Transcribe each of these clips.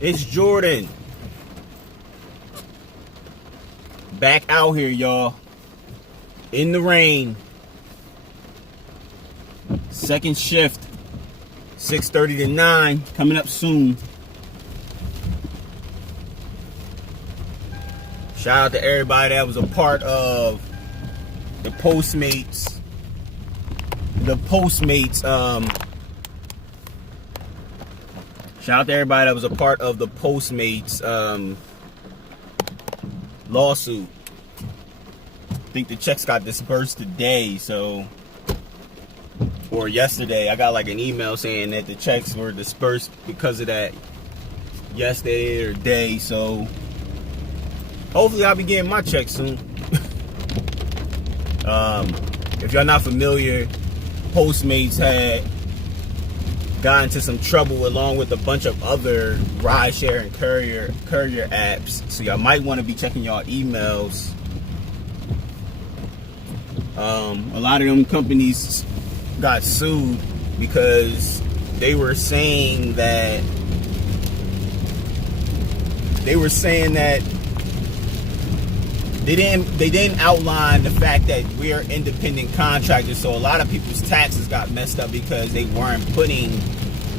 It's Jordan. Back out here, y'all. In the rain. Second shift. 6:30 to 9. Coming up soon. Shout out to everybody that was a part of the Postmates. Shout out to everybody that was a part of the Postmates lawsuit. I think the checks got disbursed today, or yesterday. I got like an email saying that the checks were dispersed because of that yesterday or day. So hopefully I'll be getting my check soon. If y'all not familiar, Postmates had got into some trouble along with a bunch of other rideshare and courier apps. So y'all might want to be checking y'all emails. A lot of them companies got sued because they were saying that they didn't outline the fact that we are independent contractors. So a lot of people's taxes got messed up because they weren't putting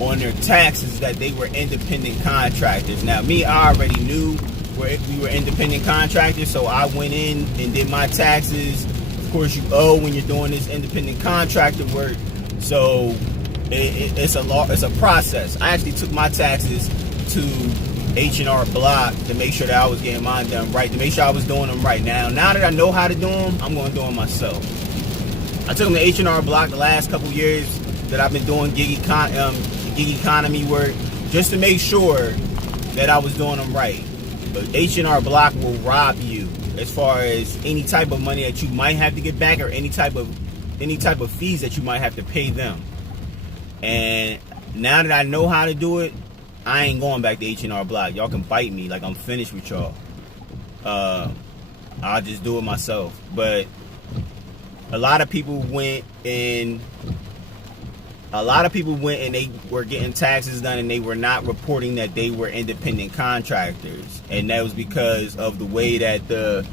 on their taxes that they were independent contractors. Now me, I already knew we were independent contractors, so I went in and did my taxes. Of course, you owe when you're doing this independent contractor work, so it's a process. I actually took my taxes to H&R Block to make sure that I was getting mine done right, to make sure I was doing them right. Now that I know how to do them, I'm going to do them myself. I took them to H&R Block the last couple years that I've been doing gig economy work, just to make sure that I was doing them right. But H&R Block will rob you as far as any type of money that you might have to get back, or any type of fees that you might have to pay them. And now that I know how to do it, I ain't going back to H&R Block. Y'all can bite me, like I'm finished with y'all. I'll just do it myself. But a lot of people went and they were getting taxes done, and they were not reporting that they were independent contractors. And that was because of the way that the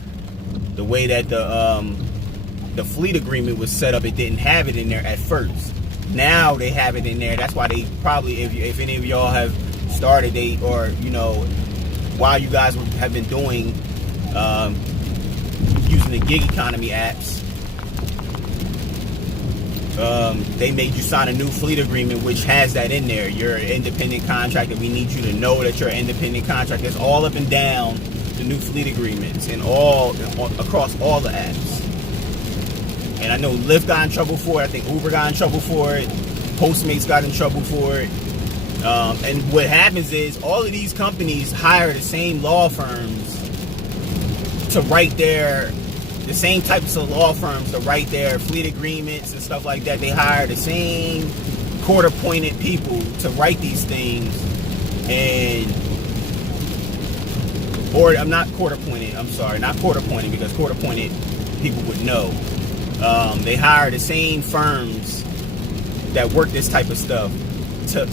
fleet agreement was set up. It didn't have it in there at first. Now they have it in there. That's why they probably, if any of y'all have started, while you guys have been doing using the gig economy apps, they made you sign a new fleet agreement which has that in there. You're an independent contractor. We need you to know that you're an independent contractor. It's all up and down the new fleet agreements and across all the apps. And I know Lyft got in trouble for it. I think Uber got in trouble for it. Postmates got in trouble for it. And what happens is all of these companies hire the same law firms to write the same types of law firms to write their fleet agreements and stuff like that. They hire the same court-appointed people to write these things. Not court-appointed, because court-appointed people would know. They hire the same firms that work this type of stuff to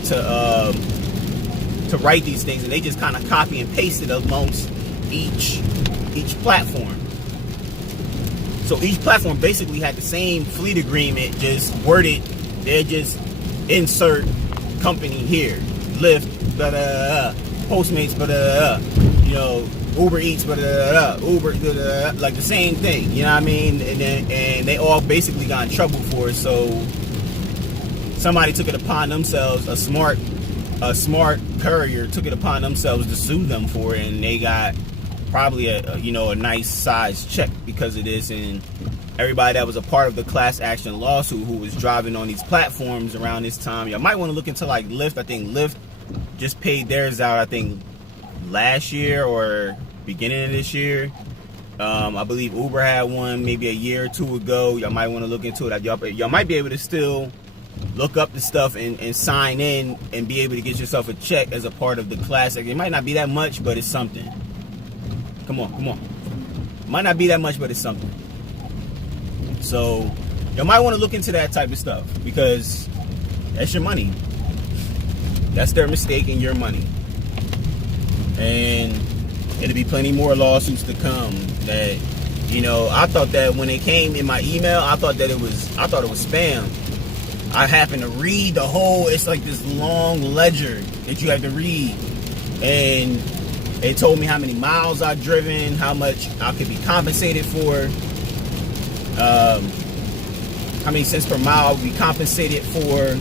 write these things, and they just kind of copy and paste it amongst each platform. So each platform basically had the same fleet agreement, just worded. They just insert company here, Lyft, blah, blah, blah, Postmates, blah, blah, blah, Uber Eats, blah, blah, blah, Uber, blah, blah, blah, like the same thing. You know what I mean? And they all basically got in trouble for it. So somebody took it upon themselves. A smart courier took it upon themselves to sue them for it, and they got probably a nice size check because of this. And everybody that was a part of the class action lawsuit who was driving on these platforms around this time, y'all might want to look into like Lyft. I think Lyft just paid theirs out, I think last year or beginning of this year. I believe Uber had one maybe a year or two ago. Y'all might want to look into it. Y'all might be able to still look up the stuff and sign in and be able to get yourself a check as a part of the class. It might not be that much, but it's something. Come on. Might not be that much, but it's something. So you might want to look into that type of stuff, because that's your money. That's their mistake and your money. and it'll be plenty more lawsuits to come. That, you know, I thought that when it came in my email, I thought it was spam. I happened to read the whole, it's like this long ledger that you have to read, and it told me how many miles I've driven, how much I could be compensated for, how many cents per mile I would be compensated for,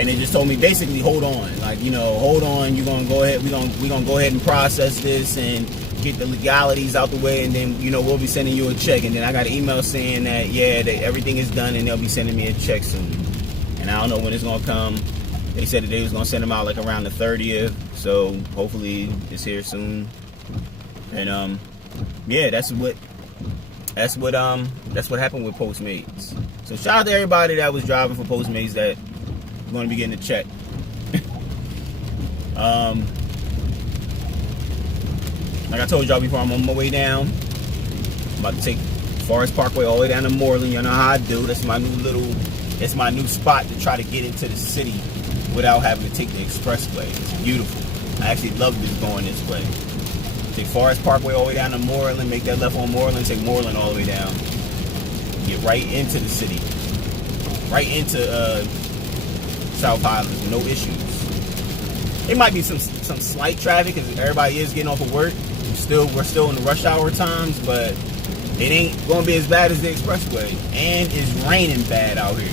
and it just told me basically, hold on, like, you know, hold on, you're gonna go ahead, we're gonna go ahead and process this and get the legalities out the way, and then, you know, we'll be sending you a check. And then I got an email saying that, yeah, everything is done and they'll be sending me a check soon. And I don't know when it's gonna come. They said that they was gonna send them out like around the 30th, so hopefully it's here soon. And yeah, that's what happened with Postmates. So shout out to everybody that was driving for Postmates that are going to be getting a check. Like I told y'all before, I'm on my way down. I'm about to take Forest Parkway all the way down to Moreland. You know how I do. That's my new spot to try to get into the city without having to take the expressway. It's beautiful. I actually love this going this way. Take Forest Parkway all the way down to Moreland, make that left on Moreland, take Moreland all the way down. Get right into the city. Right into South Highlands, no issues. It might be some slight traffic because everybody is getting off of work. We're still in the rush hour times, but it ain't gonna be as bad as the expressway. And it's raining bad out here,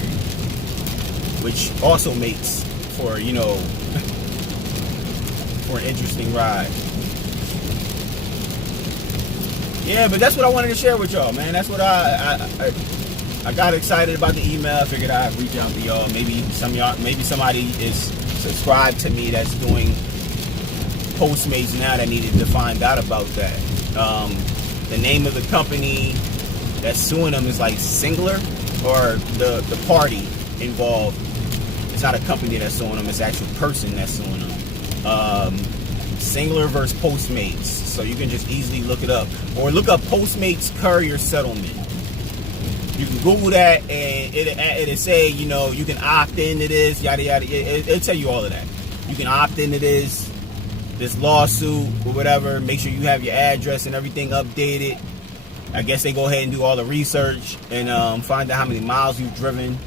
which also makes for, you know, for an interesting ride. Yeah, but that's what I wanted to share with y'all, man. That's what I got excited about the email. I figured I'd reach out to y'all. Maybe somebody is subscribed to me that's doing Postmates now that needed to find out about that. The name of the company that's suing them is like Singular, or the party involved. It's not a company that's suing them, it's an actual person that's suing them. Singular versus Postmates. So you can just easily look it up. Or look up Postmates Courier Settlement. You can Google that and it'll say, you know, you can opt into this, yada yada. It'll tell you all of that. You can opt into this lawsuit or whatever. Make sure you have your address and everything updated. I guess they go ahead and do all the research and find out how many miles you've driven,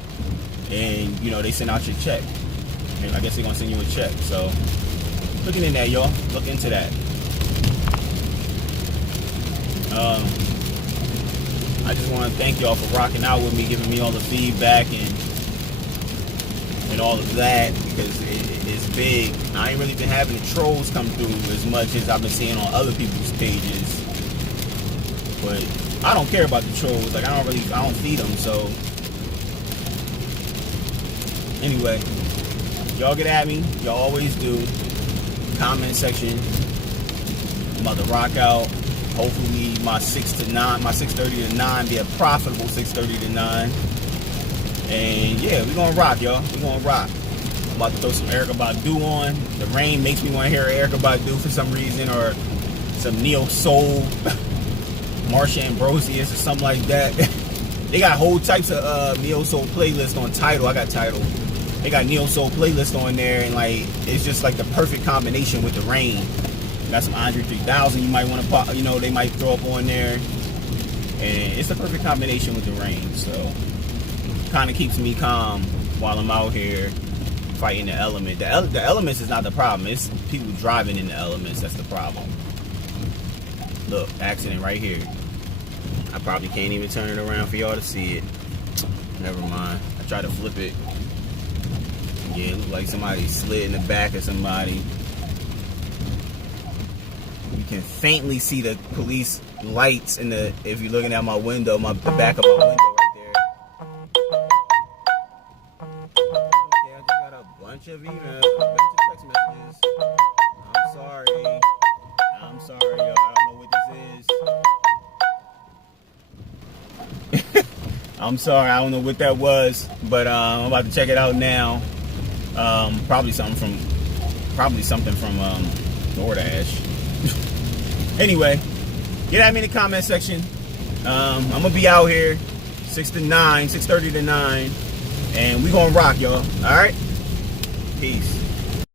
and, you know, they send out your check. And I guess they're gonna send you a check. So looking in there, y'all. Look into that. I just want to thank y'all for rocking out with me, giving me all the feedback and all of that, because it's big. I ain't really been having the trolls come through as much as I've been seeing on other people's pages. But I don't care about the trolls. Like, I don't feed them. So anyway, y'all get at me. Y'all always do. Comment section. I'm about to rock out. Hopefully my 6:30 to 9 be a profitable 6:30 to 9. And yeah, we're gonna rock, y'all. We're gonna rock. I'm about to throw some Erykah Badu on. The rain makes me want to hear Erykah Badu for some reason, or some neo soul, Marsha Ambrosius or something like that. They got whole types of neo soul playlists on Tidal. I got Tidal. They got neo soul playlist on there, and like, it's just like the perfect combination with the rain. Got some Andre 3000 you might want to pop, you know, they might throw up on there, and it's the perfect combination with the rain. So kind of keeps me calm while I'm out here fighting the element. The elements is not the problem. It's people driving in the elements that's the problem. Look, accident right here. I probably can't even turn it around for y'all to see it. Never mind. I tried to flip it. Yeah, it looked like somebody slid in the back of somebody. You can faintly see the police lights in the, if you're looking at my window, the back of my window right there. Okay, I just got a bunch of emails, a bunch of text messages. I'm sorry, y'all. I don't know what this is. I'm sorry, I don't know what that was, but I'm about to check it out now. Probably something from DoorDash. Anyway, get at me in the comment section. I'm gonna be out here 6:30 to 9, and we gonna rock, y'all. All right, peace.